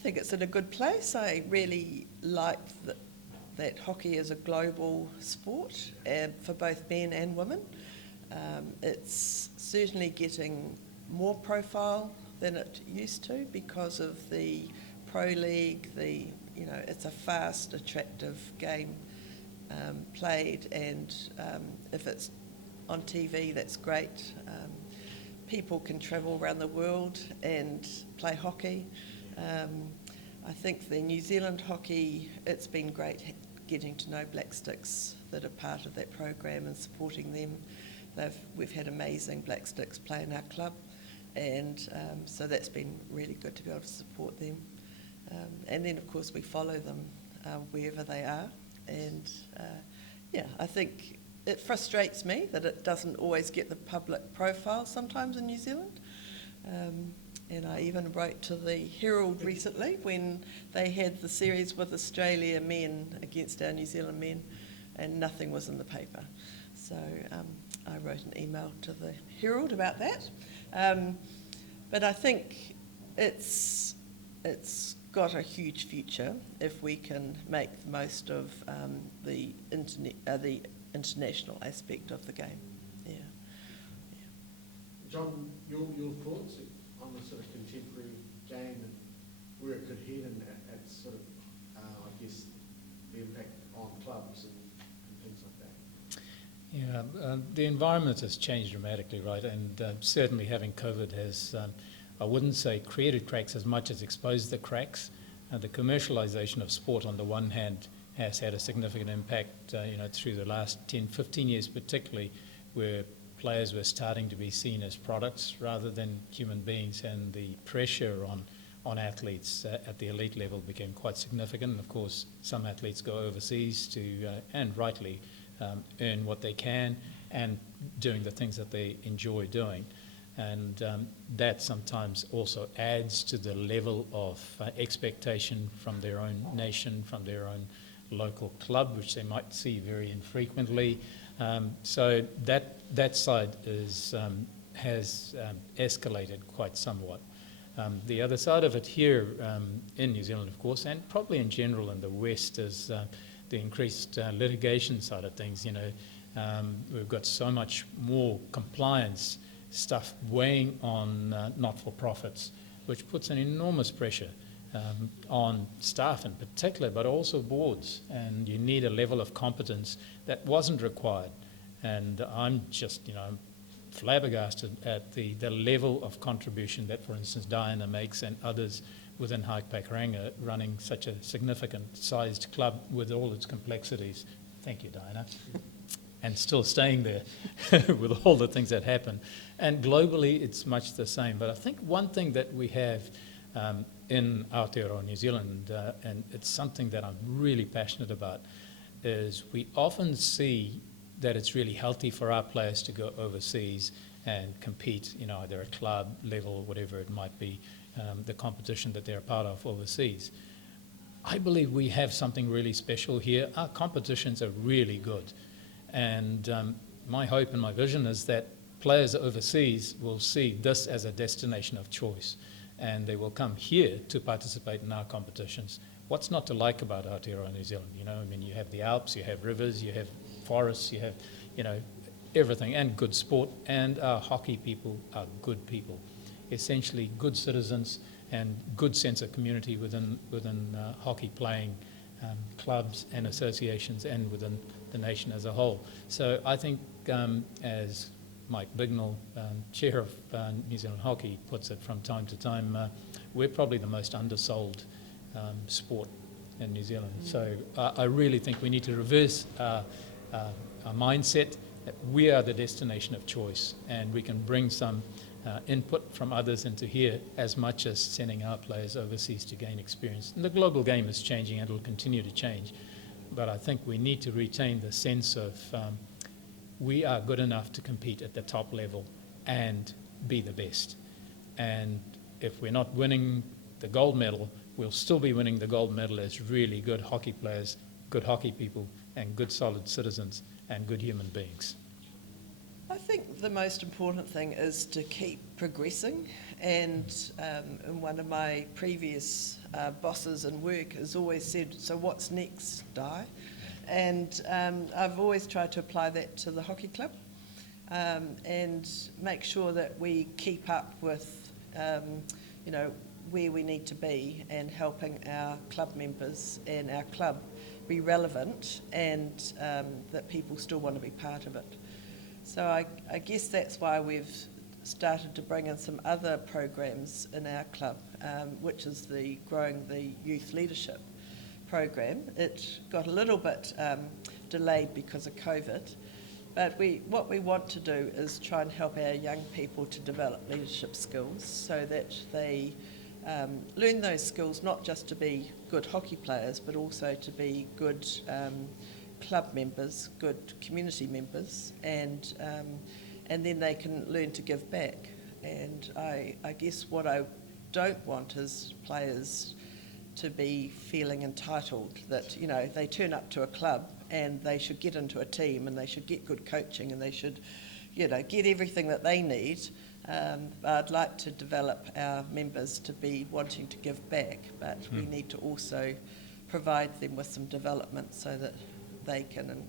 think it's in a good place. I really like that hockey is a global sport for both men and women. It's certainly getting more profile than it used to because of the pro league. It's a fast, attractive game played, and if it's on TV, that's great. People can travel around the world and play hockey. I think the New Zealand hockey, it's been great getting to know Black Sticks that are part of that program and supporting them. We've had amazing Black Sticks play in our club, and so that's been really good to be able to support them. And then, of course, we follow them wherever they are. And I think it frustrates me that it doesn't always get the public profile sometimes in New Zealand. And I even wrote to the Herald recently when they had the series with Australia men against our New Zealand men, and nothing was in the paper. So I wrote an email to the Herald about that. But I think it's got a huge future if we can make the most of the international aspect of the game. Yeah. John, your thoughts on the sort of contemporary game and where it could head and at sort of, I guess, the impact on clubs and things like that? Yeah, the environment has changed dramatically, right? And certainly having COVID has, I wouldn't say created cracks as much as exposed the cracks. The commercialisation of sport on the one hand has had a significant impact, through the last 10, 15 years particularly, where players were starting to be seen as products rather than human beings, and the pressure on athletes at the elite level became quite significant. And of course, some athletes go overseas to, and rightly, earn what they can and doing the things that they enjoy doing. And that sometimes also adds to the level of expectation from their own nation, from their own local club, which they might see very infrequently. So that side has escalated quite somewhat. The other side of it here in New Zealand, of course, and probably in general in the West, is the increased litigation side of things. We've got so much more compliance stuff weighing on not-for-profits, which puts an enormous pressure on staff in particular, but also boards. And you need a level of competence that wasn't required. And I'm just, flabbergasted at the level of contribution that, for instance, Diana makes and others within Howick Pakuranga, running such a significant sized club with all its complexities. Thank you, Diana. And still staying there with all the things that happen. And globally, it's much the same. But I think one thing that we have in Aotearoa New Zealand, and it's something that I'm really passionate about, is we often see that it's really healthy for our players to go overseas and compete, either at club level, whatever it might be, the competition that they're a part of overseas. I believe we have something really special here. Our competitions are really good. And my hope and my vision is that players overseas will see this as a destination of choice, and they will come here to participate in our competitions. What's not to like about Aotearoa New Zealand? You have the Alps, you have rivers, you have forests, you have, everything, and good sport, and our hockey people are good people. Essentially good citizens and good sense of community within hockey playing clubs and associations and within the nation as a whole. So I think, as Mike Bignell, chair of New Zealand Hockey, puts it from time to time, we're probably the most undersold sport in New Zealand. So I really think we need to reverse our mindset that we are the destination of choice, and we can bring some input from others into here as much as sending our players overseas to gain experience. And the global game is changing and it will continue to change. But I think we need to retain the sense of we are good enough to compete at the top level and be the best. And if we're not winning the gold medal, we'll still be winning the gold medal as really good hockey players, good hockey people, and good solid citizens and good human beings. I think the most important thing is to keep progressing, and one of my previous bosses in work has always said, so what's next, Di? And I've always tried to apply that to the hockey club, and make sure that we keep up with, where we need to be, and helping our club members and our club be relevant, and that people still want to be part of it. So I guess that's why we've started to bring in some other programs in our club, which is growing the youth leadership program. It got a little bit delayed because of COVID, but what we want to do is try and help our young people to develop leadership skills so that they learn those skills not just to be good hockey players, but also to be good club members, good community members, and then they can learn to give back. And I guess what I don't want is players to be feeling entitled that, they turn up to a club and they should get into a team and they should get good coaching and they should, get everything that they need. I'd like to develop our members to be wanting to give back, but we need to also provide them with some development so that they can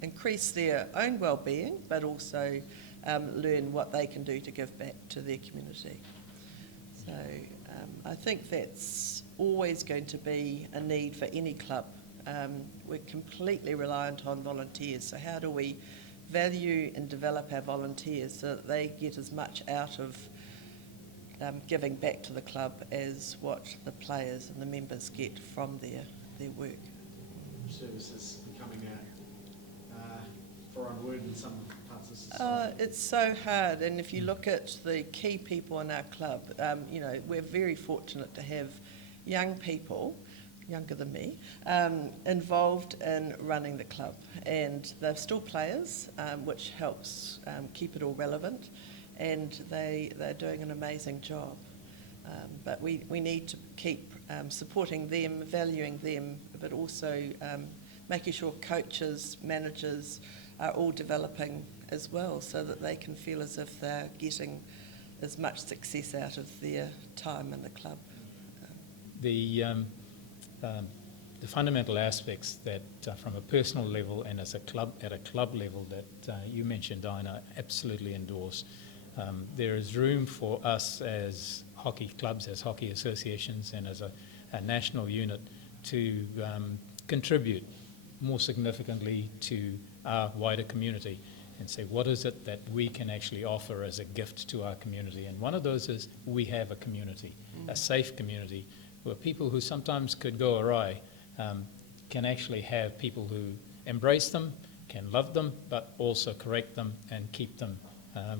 increase their own well-being, but also learn what they can do to give back to their community. So I think that's always going to be a need for any club. We're completely reliant on volunteers, so how do we value and develop our volunteers so that they get as much out of giving back to the club as what the players and the members get from their work? Services becoming a foreign word in some parts of society. It's so hard, and if you look at the key people in our club, we're very fortunate to have young people, younger than me, involved in running the club, and they're still players, which helps keep it all relevant, and they're doing an amazing job. But we need to keep supporting them, valuing them, but also making sure coaches, managers are all developing as well so that they can feel as if they're getting as much success out of their time in the club. The fundamental aspects that from a personal level and as at a club level that you mentioned, Dinah, absolutely endorse. There is room for us as hockey clubs, as hockey associations, and as a national unit to contribute more significantly to our wider community and say, what is it that we can actually offer as a gift to our community? And one of those is we have a community, a safe community, where people who sometimes could go awry can actually have people who embrace them, can love them, but also correct them and keep them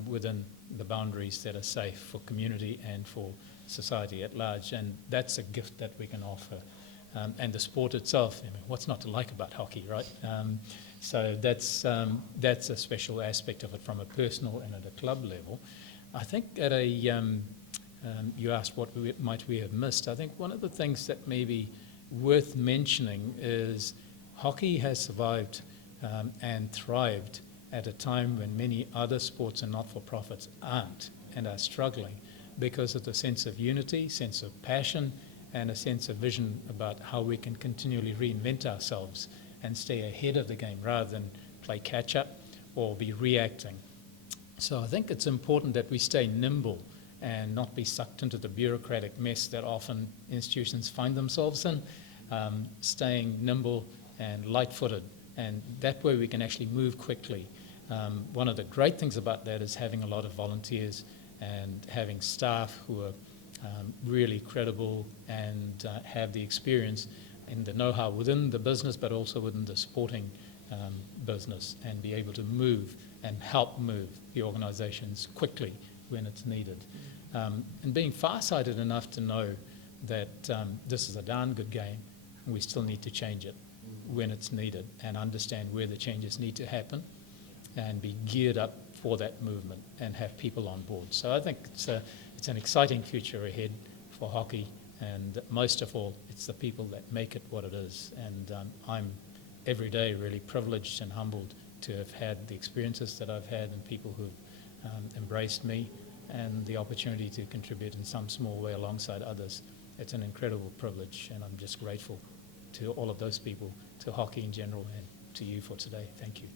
within the boundaries that are safe for community and for society at large. And that's a gift that we can offer. And the sport itself, what's not to like about hockey, right? So that's a special aspect of it from a personal and at a club level. I think at a, you asked what might we have missed. I think one of the things that may be worth mentioning is hockey has survived and thrived at a time when many other sports and not-for-profits aren't and are struggling because of the sense of unity, sense of passion, and a sense of vision about how we can continually reinvent ourselves and stay ahead of the game rather than play catch-up or be reacting. So I think it's important that we stay nimble and not be sucked into the bureaucratic mess that often institutions find themselves in, staying nimble and light-footed, and that way we can actually move quickly. One of the great things about that is having a lot of volunteers and having staff who are really credible and have the experience and the know-how within the business, but also within the sporting business, and be able to move and help move the organisations quickly when it's needed. And being far-sighted enough to know that this is a darn good game, and we still need to change it when it's needed, and understand where the changes need to happen, and be geared up for that movement and have people on board. So I think it's an exciting future ahead for hockey, and most of all, it's the people that make it what it is. And I'm every day really privileged and humbled to have had the experiences that I've had and people who've embraced me and the opportunity to contribute in some small way alongside others. It's an incredible privilege, and I'm just grateful to all of those people, to hockey in general, and to you for today. Thank you.